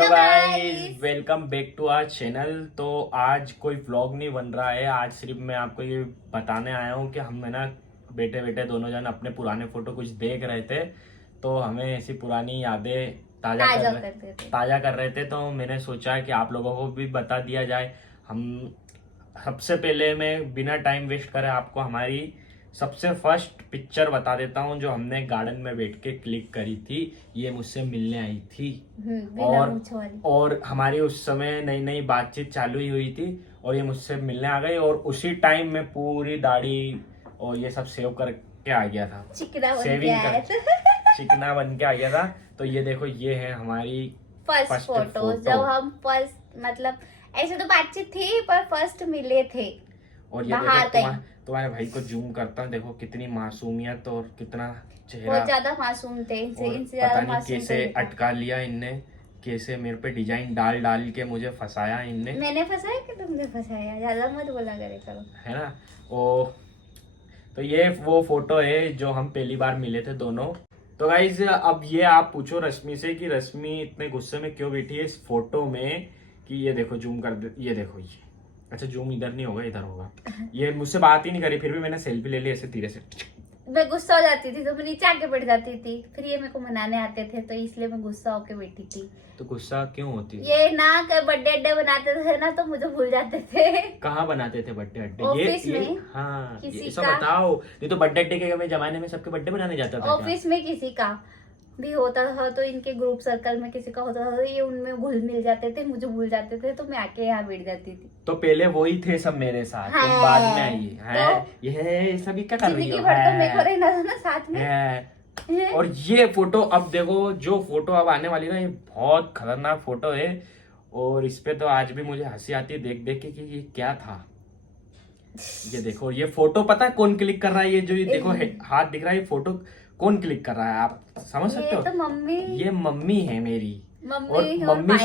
Hello guys, welcome back to our channel. तो आज कोई व्लॉग नहीं बन रहा है। आज सिर्फ मैं आपको ये बताने आया हूँ कि हम है ना बेटे बेटे दोनों जन अपने पुराने फोटो कुछ देख रहे थे, तो हमें ऐसी पुरानी यादें ताजा कर रहे थे। तो मैंने सोचा कि आप लोगों को भी बता दिया जाए। हम सबसे पहले मैं बिना टाइम वेस्ट करे आपको हमारी सबसे फर्स्ट पिक्चर बता देता हूँ जो हमने गार्डन में बैठ के क्लिक करी थी। ये मुझसे मिलने आई थी और हमारी उस समय नई नई बातचीत चालू ही हुई थी और ये मुझसे मिलने आ गई और उसी टाइम में पूरी दाढ़ी और ये सब सेव करके आ गया था, सेविंग कर चिकना बन के आ गया था। तो ये देखो, ये है हमारी फर्स्ट फोटो जब हम फर्स्ट, मतलब ऐसे तो बातचीत थी पर फर्स्ट मिले थे। और ये देखो तुम्हारे भाई को जूम करता हूँ, देखो कितनी मासूमियत और कितना चेहरा, बहुत ज्यादा मासूम थे। पता नहीं कैसे अटका लिया इनने, कैसे मेरे पे डिजाइन डाल डाल के मुझे फंसाया इनने। मैंने फंसाया कि तुमने फंसाया? ज्यादा मत बोला करे करो, है ना। ओ तो ये वो फोटो है जो हम पहली बार मिले थे दोनों। तो गाइज अब ये आप पूछो रश्मि से कि रश्मि इतने गुस्से में क्यों बैठी है इस फोटो में, कि ये देखो जूम कर दे, ये देखो ये, अच्छा जूम इधर नहीं होगा इधर होगा। ये मुझसे बात ही नहीं करी, फिर भी मैंने सेल्फी ले ली ऐसे धीरे से। मैं गुस्सा हो जाती थी तो मैं नीचे आके बैठ जाती थी, फिर ये मेरे को मनाने आते थे तो इसलिए मैं गुस्सा होके बैठी थी। तो गुस्सा क्यों होती है? ये ना बर्थडे अड्डे बनाते थे ना तो मुझे भूल जाते थे। कहाँ बनाते थे बर्थडे अड्डे? ऑफिस ये में हाँ, किसी ये सब का बताओ। ये तो बर्थडे अड्डे के जमाने में सबके बर्थडे बनाने जाता था। ऑफिस में किसी का भी होता था तो इनके ग्रुप सर्कल में किसी का होता था तो ये उनमें घुल मिल जाते थे, मुझे भूल जाते थे तो मैं आके यहाँ बैठ जाती थी। तो पहले वही थे सब मेरे साथ, हाँ, तुम बाद में आई है। तो ये सभी क्या कर रही हो? तो मेरे को रहना था ना साथ में। है। और ये फोटो अब देखो, जो फोटो अब आने वाली ना, ये बहुत खतरनाक फोटो है और इस पे तो आज भी मुझे हंसी आती है देख देख के कि ये क्या था। ये देखो, ये फोटो पता है कौन क्लिक कर रहा है? ये जो ये देखो हाथ दिख रहा है, ये फोटो कौन क्लिक कर रहा है आप समझ सकते हो? तो मम्मी, ये मम्मी है मेरी। और मम्मी मम्मी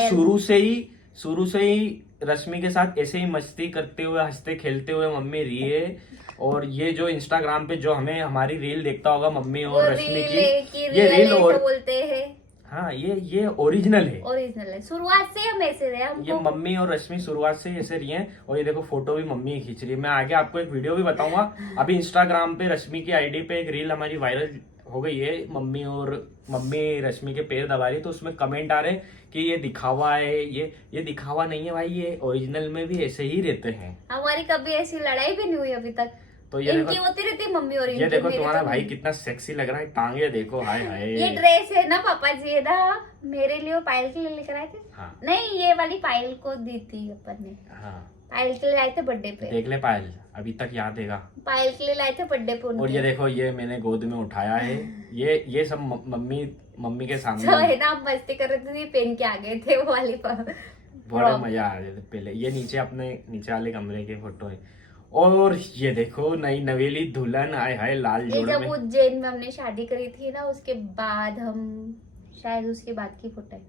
शुरू से ही रश्मि के साथ ऐसे ही मस्ती करते हुए हंसते खेलते हुए मम्मी रही है। और ये जो इंस्टाग्राम पे जो हमें हमारी रील देखता होगा मम्मी और रश्मि की, ये रील और बोलते हैं। हाँ, ये ओरिजिनल है। शुरुआत से हम ऐसे रहे। ये मम्मी और रश्मि शुरुआत से ऐसे रही हैं। और ये देखो फोटो भी मम्मी खींच रही है। मैं आगे आपको एक वीडियो भी बताऊंगा। अभी इंस्टाग्राम पे रश्मि की आईडी पे एक रील हमारी वायरल हो गई है, मम्मी रश्मि के पैर दबा रही, तो उसमें कमेंट आ रहे हैं कि ये दिखावा है। ये दिखावा नहीं है भाई, ये ओरिजिनल में भी ऐसे ही रहते हैं। हमारी कभी ऐसी लड़ाई भी नहीं हुई अभी तक। तो ये इनकी होती रहती मम्मी और ये देखो तुम्हारा भाई कितना सेक्सी लग रहा है, टांगे देखो, हाय हाय। ये ड्रेस है ना पापा जी, है ना मेरे लिए पायल के लिए लेकर आए थे। हाँ। नहीं, ये वाली पायल को दी थी अपन ने। हाँ, पायल के लिए आए थे बर्थडे पे। देख ले पायल, अभी तक याद देगा। पायल के लिए लाए थे बर्थडे पे। और ये देखो, ये मैंने गोद में उठाया है। ये सब मम्मी के सामने तो है ना, आप मस्ती कर रहे थे, पहन के आ गए थे वो वाली बड़ा मजा आ रहा था पहले। ये नीचे अपने नीचे वाले कमरे के फोटो है। और ये देखो नई नवेली दुल्हन, आए हाय लाल जोड़े में। जब उज्जैन में हमने शादी करी थी ना, उसके बाद हम शायद उसके बाद की फोटो है।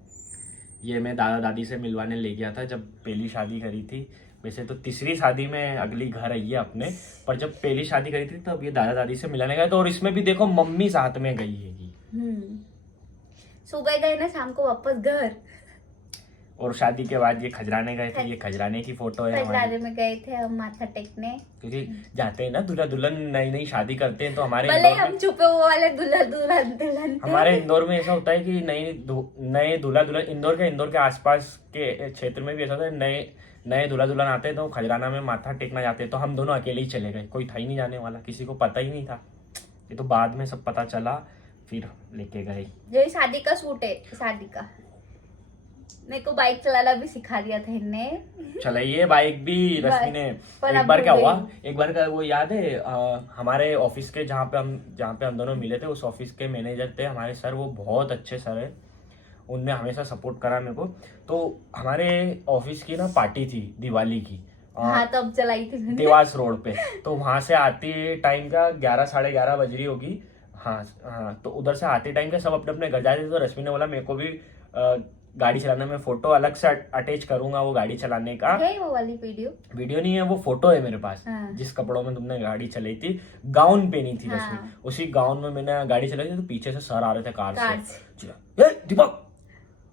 ये मैं दादा दादी से मिलवाने ले गया था जब पहली शादी करी थी। वैसे तो तीसरी शादी में अगली घर आई है अपने, पर जब पहली शादी करी थी तब ये दादा दादी से मिलाने गए। तो और इसमें भी देखो मम्मी साथ में गई है। सुबह गए ना, शाम को वापस घर। और शादी के बाद ये खजराने गए थे। ये खजराने की फोटो है। खजराने में गए थे हम माथा टेकने, क्योंकि जाते हैं ना दूल्हा दुल्हन नई नई शादी करते हैं, तो हमारे भले हम छुपे वो वाले दुल्हन हमारे इंदौर में ऐसा होता है कि नए दूल्हा दुल्हन इंदौर के आसपास के क्षेत्र में भी ऐसा होता है। नए दूल्हा दुल्हन आते हैं तो खजराना में माथा टेकना जाते हैं। तो हम दोनों अकेले ही चले गए, कोई था ही नहीं जाने वाला, किसी को पता ही नहीं था। ये तो बाद में सब पता चला, फिर लेके गए। जो शादी का सूट है, शादी का मेरे को बाइक चलाना भी सिखा दिया था इन्हें। चलाइए बाइक भी रश्मि ने। एक बार क्या हुआ, एक बार का वो याद है, हमारे ऑफिस के जहाँ पे हम दोनों मिले थे, उस ऑफिस के मैनेजर थे हमारे सर। वो बहुत अच्छे सर है, उनने हमेशा सपोर्ट करा मेरे को। तो हमारे ऑफिस की ना पार्टी थी दिवाली की। हाँ, तब चलाई थी देवास रोड पे। तो वहां से आते टाइम का 11 साढ़े 11 बज रही होगी। हाँ, तो उधर से आते टाइम का सब अपने अपने घर जाते थे। तो रश्मि ने बोला मेरे को भी गाड़ी चलाने में फोटो अलग से अटैच करूंगा, वो गाड़ी चलाने का है। वो वाली वीडियो नहीं है, वो फोटो है मेरे पास। हाँ। जिस कपड़ों में तुमने गाड़ी चलाई थी, गाउन पहनी थी रश्मि। हाँ। उसी गाउन में मैंने गाड़ी चलाई थी। तो पीछे से सर आ रहे थे कार से, दीपक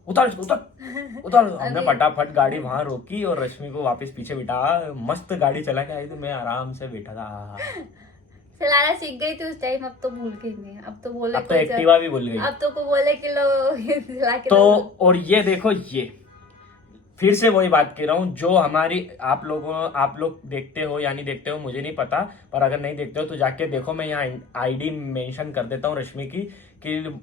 उतर उतर उतर। हमने फटाफट गाड़ी वहां रोकी और रश्मि को वापस पीछे बिठा, मस्त गाड़ी चला के आई तो मैं आराम से बैठा था। चलाना सीख गई थी उस टाइम, अब तो भूल गई मैं। अब तो बोले अब तो एक्टिवा भी भूल गई। अब तो को बोले कि लो चला के तो दो। और ये देखो, ये फिर से वही बात कह रहा हूँ जो हमारी आप लोग देखते हो या नहीं देखते हो मुझे नहीं पता, पर अगर नहीं देखते हो तो जाके देखो। मैं यहाँ आईडी मेंशन कर देता हूँ रश्मि की, कि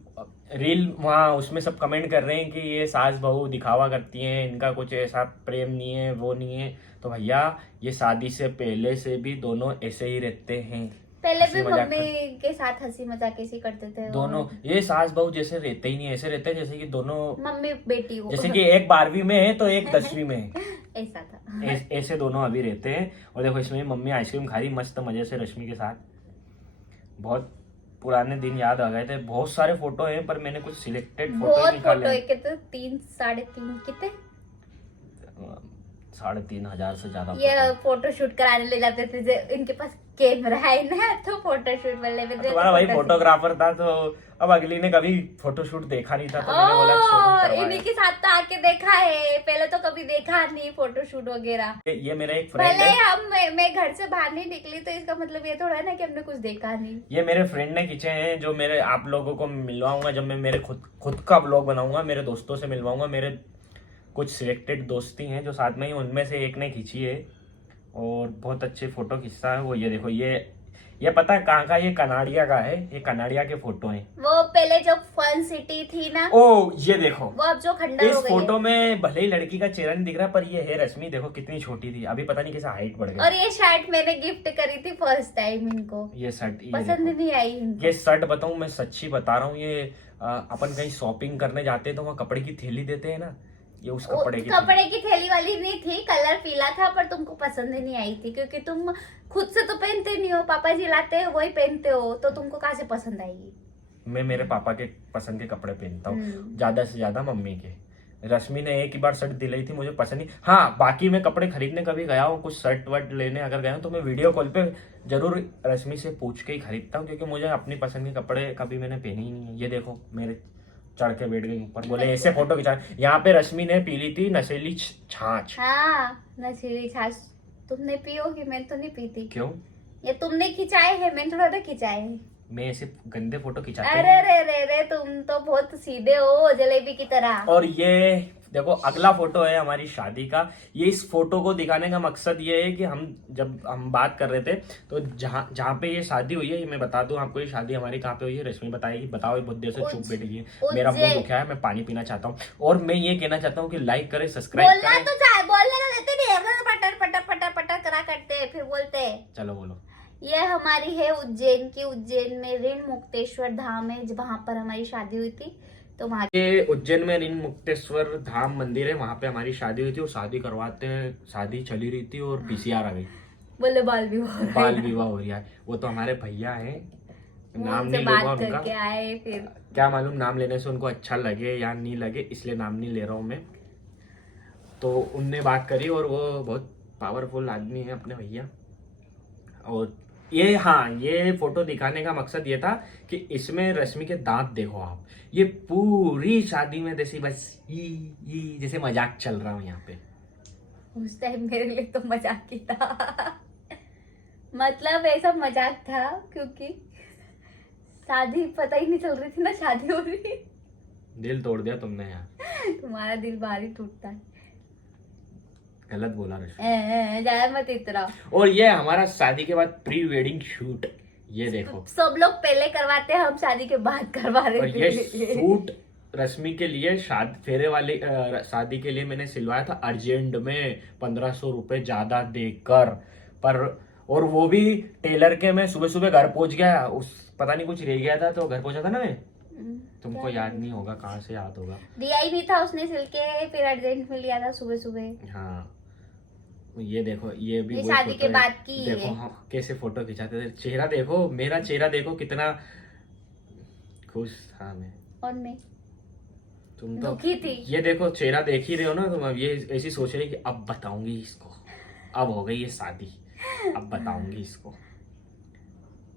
रील वहाँ उसमें सब कमेंट कर रहे हैं कि ये सास बहू दिखावा करती हैं, इनका कुछ ऐसा प्रेम नहीं है, वो नहीं है। तो भैया ये शादी से पहले से भी दोनों ऐसे ही रहते हैं। पहले हंसी भी मजाक मम्मी के साथ हंसी मजाक ऐसे करते थे दोनों। ये सास बहू जैसे रहते ही नहीं, ऐसे रहते हैं जैसे कि दोनों मम्मी बेटी हो। जैसे कि एक 12वीं में है तो एक 10वीं में है। ऐसा था। ऐसे दोनों अभी रहते हैं। और देखो इसमें मम्मी आइसक्रीम खा रही मस्त मजे से रश्मि के साथ। बहुत पुराने दिन याद आ गए थे। बहुत सारे फोटो हैं पर मैंने कुछ सिलेक्टेड फोटो बहुत निकाले फोटो है, हैं। कितने 3 3.5 कितने 3,500 से ज्यादा ये फोटो। फोटो शूट कराने ले जाते थे। इनके पास कैमरा है ना, तो फोटो शूट वाले में तुम्हारा भाई फोटोग्राफर था तो अब अगली ने कभी फोटोशूट देखा नहीं था तो मैंने बोला चलो करवाएं। इन्हीं के साथ तो आके देखा है, पहले तो कभी देखा नहीं फोटो शूट वगैरह। ये मेरा एक फ्रेंड पहले है। मैं घर से बाहर नहीं निकली तो इसका मतलब ये थोड़ा है ना कि हमने कुछ देखा नहीं। ये मेरे फ्रेंड ने खींचे हैं जो मेरे आप लोगों को मिलवाऊंगा जब मैं मेरे खुद का ब्लॉग बनाऊंगा। मेरे दोस्तों से मिलवाऊंगा। मेरे कुछ सिलेक्टेड दोस्ती हैं जो साथ में ही, उनमें से एक ने खींची है और बहुत अच्छे फोटो खींचता है वो। ये देखो, ये पता है कहाँ का? ये कनाडिया का है। ये कनाडिया के फोटो हैं। वो पहले जो फन सिटी थी ना, ओ ये देखो, वो अब जो खंडर इस हो गई फोटो है। में भले ही लड़की का चेहरा नहीं दिख रहा पर ये है रश्मि। देखो कितनी छोटी थी, अभी पता नहीं कैसे हाइट बढ़ और गई। ये शर्ट मैंने गिफ्ट करी थी फर्स्ट टाइम इनको, ये शर्ट पसंद नहीं आई इनको। ये शर्ट बताऊं, मैं सच्ची बता रहा हूँ, ये अपन कहीं शॉपिंग करने जाते हैं तो वहाँ कपड़े की थैली देते हैं ना, ये उस कपड़े की कपड़े की थैली वाली नहीं थी, कलर पीला था, पर तुमको पसंद नहीं आई थी क्योंकि तुम खुद से तो पहनते नहीं हो, पापा जी लाते हैं वही पहनते हो, तो तुमको कहाँ से पसंद आएगी। मैं मेरे पापा के पसंद के कपड़े पहनता हूँ, हम्म। ज्यादा से ज्यादा मम्मी के। रश्मि ने एक ही बार शर्ट दिलाई थी, मुझे पसंद नहीं। हाँ बाकी मैं कपड़े खरीदने कभी गया हूँ, कुछ शर्ट वर्ट लेने अगर गया हूँ तो मैं वीडियो कॉल पे जरूर रश्मि से पूछ के ही खरीदता हूँ, क्योंकि मुझे अपनी पसंद के कपड़े कभी मैंने पहने ही नहीं है। ये देखो मेरे चढ़ के बैठ गई ऊपर, बोले ऐसे फोटो खिंचा। यहाँ पे रश्मि ने पी ली थी नशेली छाछ। हाँ नशीली छाछ तुमने पी होगी, मैं तो नहीं पीती। क्यों? ये तुमने खिंचाए है, मैंने थोड़ा ना खिंचाए है। मैं ऐसे गंदे फोटो खिंचाता अरे हूँ। रे रे रे, तुम तो बहुत सीधे हो जलेबी की तरह। और ये देखो अगला फोटो है हमारी शादी का। ये इस फोटो को दिखाने का मकसद ये है कि जब हम बात कर रहे थे तो जहाँ पे ये शादी हुई है, मैं बता दूं आपको ये शादी हमारी कहाँ पे हुई है। रश्मि बताएगी। बताओ, ये बहुत देर से चुप बैठी है, मेरा मुंह दुखा है, मैं पानी पीना चाहता हूँ। और मैं ये कहना चाहता हूँ कि लाइक करें, सब्सक्राइब बोलना करें। तो चाहे, बोलने तो देते नहीं, पटर पटर पटर पटर करा करते हैं, फिर बोलते हैं। चलो बोलो। ये हमारी है उज्जैन की। उज्जैन में ऋण मुक्तेश्वर धाम है वहां पर हमारी शादी हुई थी, तो वहाँ ये उज्जैन में ऋण मुक्तेश्वर धाम मंदिर है, वहां पे हमारी शादी हुई थी। और शादी करवाते शादी चली रही थी और पीसीआर आ गई, बोले बाल विवाह बाल विवाह हो रहा है। वो तो हमारे भैया हैं, नाम नहीं लूंगा बात उनका। करके आए, फिर क्या मालूम नाम लेने से उनको अच्छा लगे या नहीं लगे, इसलिए नाम नहीं ले रहा हूँ मैं। तो उनने बात करी और वो बहुत पावरफुल आदमी है अपने भैया। और ये हाँ, ये फोटो दिखाने का मकसद ये था कि इसमें रश्मि के दांत देखो आप। ये पूरी शादी में जैसे बस ये जैसे मजाक चल रहा हूँ यहाँ पे। उस टाइम मेरे लिए तो मजाक ही था मतलब ऐसा मजाक था क्योंकि शादी पता ही नहीं चल रही थी ना, शादी हो रही। दिल तोड़ दिया तुमने यार। तुम्हारा दिल भारी टूटता है। गलत बोला रश्मि। ज्यादा मत इतरा। और ये हमारा शादी के बाद प्री वेडिंग शूट, ये देखो। सब लोग पहले करवाते हैं, हम शादी के बाद करवा और रहे ये थे। सूट रश्मि के लिए फेरे वाली शादी के लिए मैंने सिलवाया था अर्जेंट में 1500 रुपए ज्यादा देकर। पर और वो भी टेलर के मैं सुबह सुबह घर पहुंच गया, उस पता नहीं कुछ रह गया था तो घर पहुंचा था ना मैं। तुमको याद नहीं होगा, कहाँ से याद होगा। दिया ही नहीं था उसने सिल के, फिर अर्जेंट में लिया था सुबह सुबह। हाँ ये देखो, ये भी ये वही शादी फोटो के है। बाद की देखो है। हम कैसे फोटो खिंचाते थे। चेहरा देखो, मेरा चेहरा देखो कितना खुश था मैं। और मैं तुम तो दुखी थी। ये देखो चेहरा देख ही रहे हो ना तुम। अब ये ऐसी सोच रही कि अब बताऊंगी इसको, अब हो गई ये शादी, अब बताऊंगी इसको।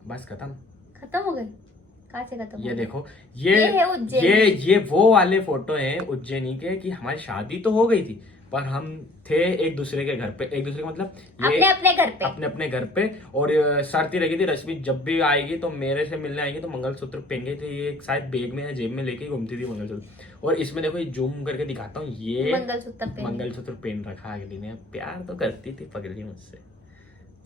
बस खत्म। खत्म हो गई। कहाँ से खत्म ये हो? देखो, ये है उज्जैन। ये वो वाले फोटो हैं उज्जैनी के कि हमारी शादी तो हो गई थी पर हम थे एक दूसरे के घर पे, एक दूसरे का मतलब अपने अपने घर पे। अपने अपने घर पे। और शर्त ही लगी थी रश्मि जब भी आएगी तो मेरे से मिलने आएगी तो मंगलसूत्र पहन गई थी, ये शायद बैग में या जेब में लेके घूमती थी मंगलसूत्र। और इसमें देखो ये जूम करके दिखाता हूँ, ये मंगलसूत्र पहन रखा अगली ने। प्यार तो करती थी पगली मुझसे,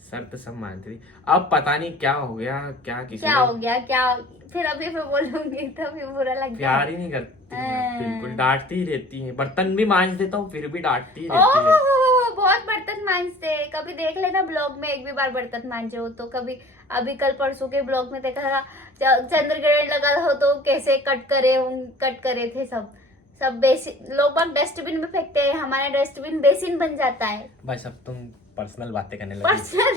शर्त सब मानती थी। अब पता नहीं क्या हो गया, क्या किसी क्या हो गया, क्या फिर अभी मैं बोलूंगी तो भी बुरा लग गया। प्यार ही नहीं करती है, बिल्कुल डांटती ही रहती है। बर्तन भी मांज देता हूँ फिर भी डांटती ही रहती है। ओह बहुत बर्तन मांजते हैं, कभी देख लेना ब्लॉग में एक भी बार बर्तन मांजे हो तो। कभी अभी कल परसों के ब्लॉग में देखा था चंद्र ग्रहण लगा हो तो कैसे कट करे थे सब बेसिन लोग डस्टबिन में फेंकते हैं, हमारा डस्टबिन बेसिन बन जाता है। बस अब तुम पर्सनल बातें करने लगी। पर्सनल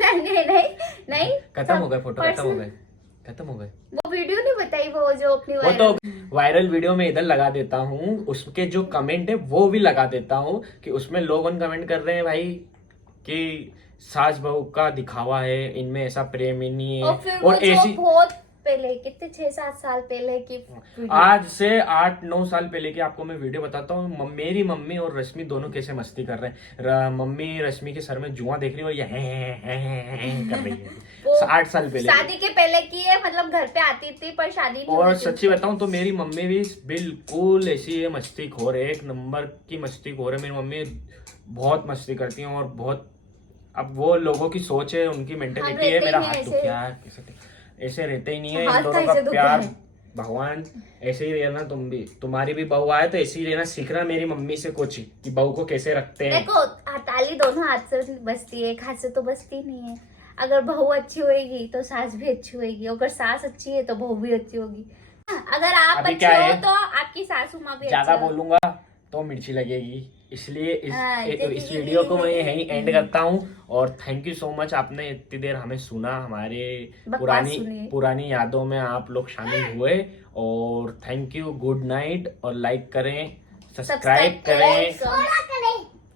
नहीं खत्म हो गए फोटो, खत्म हो गए। वो वीडियो नहीं बताई, वो जो अपनी वो तो वायरल वीडियो में इधर लगा देता हूँ, उसके जो कमेंट है वो भी लगा देता हूँ कि उसमें लोग कमेंट कर रहे हैं भाई कि सास बहू का दिखावा है, इनमें ऐसा प्रेम ही नहीं है। और ऐसी बहुत पहले, कितने 6-7 साल पहले की आज से 8-9 साल पहले की आपको मैं वीडियो बताता हूँ। मेरी मम्मी और रश्मि दोनों कैसे मस्ती कर रहे हैं। मम्मी रश्मि के सर में जुआ देख रही है और ये कर रही है। 8 साल पहले, शादी के पहले की है, मतलब घर पे आती थी पर शादी नहीं और होती थी। सच्ची बताऊं तो मेरी मम्मी भी बिल्कुल ऐसी है, मस्ती खोर है, एक नंबर की मस्ती खोर है। मेरी मम्मी बहुत मस्ती करती है और बहुत, अब वो लोगों की सोच है, उनकी मेंटेलिटी है। मेरा हाथ दुख गया, ऐसे रहते ही नहीं है इन दोनों का प्यार। भगवान ऐसे ही रहना, तुम भी, तुम्हारी भी बहू आए तो ऐसे ही रहना सीखना मेरी मम्मी से कुछ कि बहू को कैसे रखते हैं। देखो ताली दोनों हाथ से बजती है, एक हाथ से तो बजती नहीं है। अगर बहू अच्छी होएगी तो सास भी अच्छी होएगी, अगर सास अच्छी है तो बहू भी अच्छी होगी। अगर आप अच्छे हो तो आपकी सासू माँ भी ज्यादा बोलूंगा तो मिर्ची लगेगी, इसलिए इस वीडियो को मैं यहीं एंड करता हूँ। और थैंक यू सो मच, आपने इतनी देर हमें सुना, हमारे पुरानी यादों में आप लोग शामिल हुए। और थैंक यू, गुड नाइट। और लाइक करें, सब्सक्राइब करें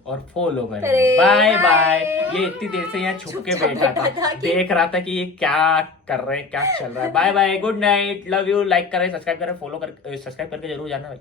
और फॉलो करें। Bye bye. ये इतनी देर से यहाँ छुप के बैठा था, देख रहा था कि ये क्या कर रहे हैं, क्या चल रहा है। Bye bye, good night, love you. Like करें, सब्सक्राइब करें, फॉलो कर, सब्सक्राइब करके जरूर जाना भाई।